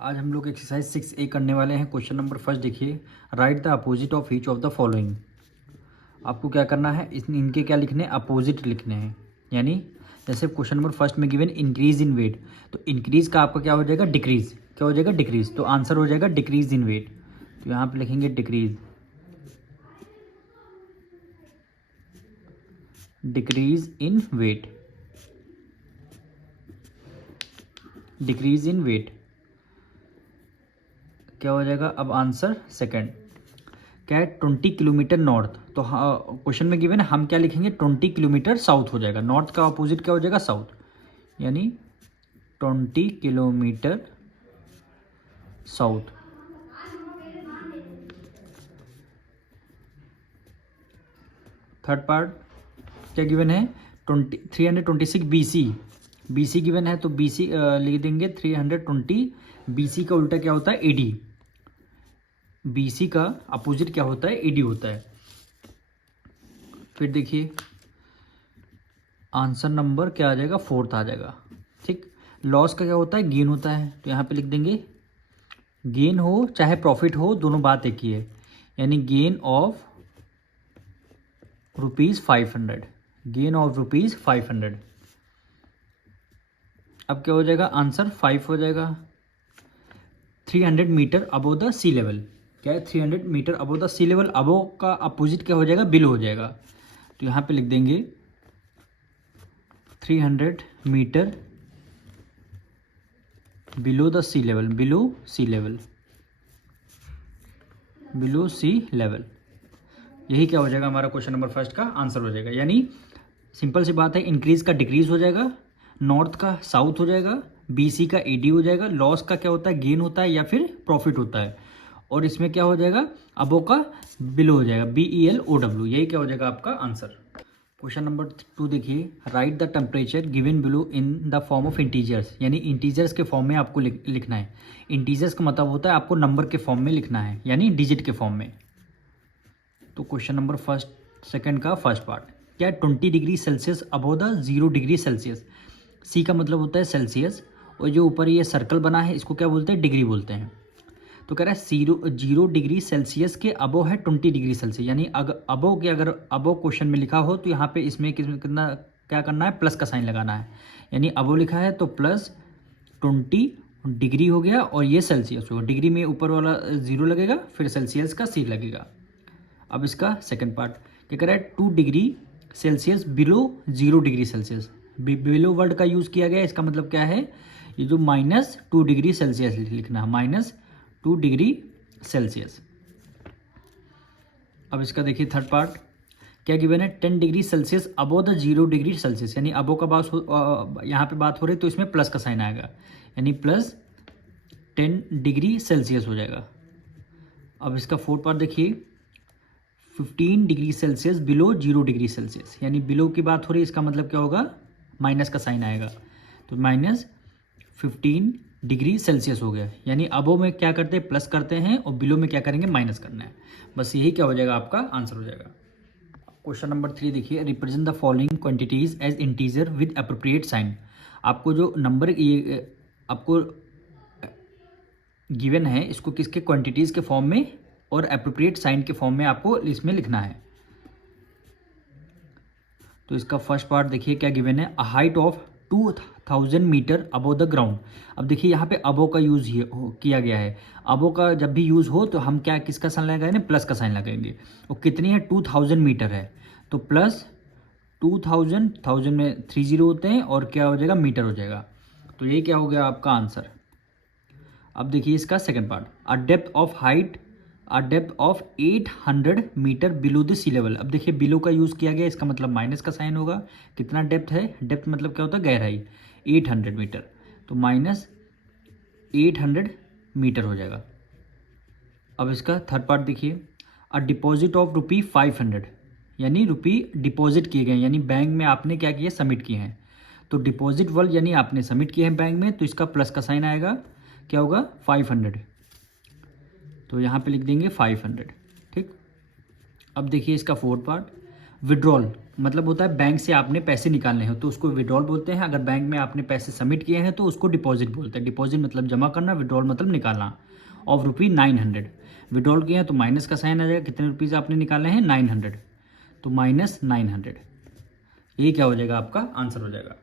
आज हम लोग एक्सरसाइज 6A करने वाले हैं। क्वेश्चन नंबर फर्स्ट देखिए, right the opposite of each of the following. आपको क्या करना है, इनके क्या लिखने हैं, अपोजिट लिखने हैं। यानी जैसे क्वेश्चन नंबर फर्स्ट में गिवन इंक्रीज इन वेट, तो इंक्रीज का आपका क्या हो जाएगा, डिक्रीज। क्या हो जाएगा, डिक्रीज। तो आंसर हो जाएगा डिक्रीज इन वेट। तो यहाँ पे लिखेंगे decrease, decrease in weight, decrease in weight क्या हो जाएगा। अब आंसर सेकंड क्या है, 20 किलोमीटर नॉर्थ। तो क्वेश्चन में गिवन है, हम क्या लिखेंगे, 20 किलोमीटर साउथ हो जाएगा। नॉर्थ का अपोजिट क्या हो जाएगा, साउथ। यानी 20 किलोमीटर साउथ। थर्ड पार्ट क्या गिवन है, 326 BC। BC गिवन है तो BC लिख देंगे 320। BC का उल्टा क्या होता है, AD। BC का अपोजिट क्या होता है, AD होता है। फिर देखिए आंसर नंबर क्या आ जाएगा, फोर्थ आ जाएगा। ठीक, लॉस का क्या होता है, गेन होता है। तो यहाँ पे लिख देंगे गेन हो चाहे प्रॉफिट हो, दोनों बात एक ही है। यानी गेन ऑफ ₹500, गेन ऑफ ₹500। अब क्या हो जाएगा, आंसर 5 हो जाएगा। 300 metre above the sea level. क्या है, 300 metre above the sea level. Above का अपोजिट क्या हो जाएगा, बिलो हो जाएगा। तो यहाँ पे लिख देंगे 300 metre below the sea level, below sea level, below sea level. यही क्या हो जाएगा, हमारा क्वेश्चन नंबर फर्स्ट का आंसर हो जाएगा। यानी सिंपल सी बात है, इंक्रीज का डिक्रीज हो जाएगा, नॉर्थ का साउथ हो जाएगा, BC का AD हो जाएगा, लॉस का क्या होता है, गेन होता है या फिर प्रॉफिट होता है, और इसमें क्या हो जाएगा, अबो का बिलो हो जाएगा, BELOW। यही क्या हो जाएगा आपका आंसर। क्वेश्चन नंबर 2 देखिए, right the temperature given below in the form of integers. यानी इंटीजर्स के फॉर्म में आपको लिखना है। इंटीजर्स का मतलब होता है आपको नंबर के फॉर्म में लिखना है, यानी डिजिट के फॉर्म में। तो क्वेश्चन नंबर सेकंड का फर्स्ट पार्ट क्या है, 20 degree Celsius above the 0 degree Celsius. C का मतलब होता है सेल्सियस, और जो ऊपर ये सर्कल बना है इसको क्या बोलते हैं, डिग्री बोलते हैं। तो कह रहा है 0 डिग्री सेल्सियस के अबो है 20 डिग्री सेल्सियस। यानी अगर अबो क्वेश्चन में लिखा हो तो यहाँ पे इसमें कितना क्या करना है, प्लस का साइन लगाना है। यानी अबो लिखा है तो प्लस 20 डिग्री हो गया, और ये सेल्सियस होगा। डिग्री में ऊपर वाला 0 लगेगा, फिर सेल्सियस का C लगेगा। अब इसका सेकंड पार्ट क्या कर रहा है, 2 degree Celsius below 0 degree Celsius. Below word का यूज़ किया गया, इसका मतलब क्या है, ये जो -2 डिग्री सेल्सियस लिखना है, -2 डिग्री सेल्सियस। अब इसका देखिए थर्ड पार्ट क्या गिवन है, 10 degree Celsius above the 0 degree Celsius. यानी अबो का यहाँ पे बात हो रही है तो इसमें प्लस का साइन आएगा, यानी प्लस 10 डिग्री सेल्सियस हो जाएगा। अब इसका फोर्थ पार्ट देखिए, 15 degree Celsius below 0 degree Celsius. यानी बिलो की बात हो रही है, इसका मतलब क्या होगा, माइनस का साइन आएगा। तो -15 डिग्री सेल्सियस हो गया। यानी अबो में क्या करते हैं, प्लस करते हैं, और बिलो में क्या करेंगे, माइनस करना है। बस यही क्या हो जाएगा, आपका आंसर हो जाएगा। क्वेश्चन नंबर 3 देखिए, represent the following quantities as integer with appropriate sign. आपको जो नंबर ये आपको गिवन है, इसको किसके, क्वांटिटीज़ के फॉर्म में और अप्रोप्रिएट साइन के फॉर्म में आपको इसमें लिखना है। तो इसका फर्स्ट पार्ट देखिए क्या गिवन है, a height of 2000 metre above the ground. अब देखिए यहाँ पे अबो का यूज़ किया गया है। अबो का जब भी यूज़ हो तो हम क्या, किसका साइन लगाएंगे, प्लस का साइन लगाएंगे। और कितनी है, 2000 मीटर है, तो प्लस 2000, 1000 में 30 होते हैं, और क्या हो जाएगा, मीटर हो जाएगा। तो ये क्या हो गया आपका आंसर। अब देखिए इसका second part, a depth of 800 metre below the sea level. अब देखिए बिलो का यूज़ किया गया, इसका मतलब माइनस का साइन होगा। कितना डेप्थ है, डेप्थ मतलब क्या होता है, गहराई, 800 मीटर, तो -800 मीटर हो जाएगा। अब इसका थर्ड पार्ट देखिए, अ डिपॉजिट ऑफ ₹500। यानी डिपॉजिट किए गए, यानी बैंक में आपने क्या किया, सबमिट किए हैं। तो डिपॉजिट वर्ड यानी आपने सबमिट किए हैं बैंक में, तो इसका प्लस का साइन आएगा, क्या होगा, 500। तो यहाँ पे लिख देंगे 500। ठीक, अब देखिए इसका फोर्थ पार्ट, विड्रॉल मतलब होता है बैंक से आपने पैसे निकालने हैं तो उसको विड्रॉल बोलते हैं। अगर बैंक में आपने पैसे सबमिट किए हैं तो उसको डिपॉजिट बोलते हैं। डिपॉजिट मतलब जमा करना, विड्रॉल मतलब निकालना। ऑफ ₹900 विड्रॉल किए हैं तो माइनस का साइन आ जाएगा। कितने रुपीज़ आपने निकाले हैं? 900, तो -900। यही क्या हो जाएगा? आपका आंसर हो जाएगा।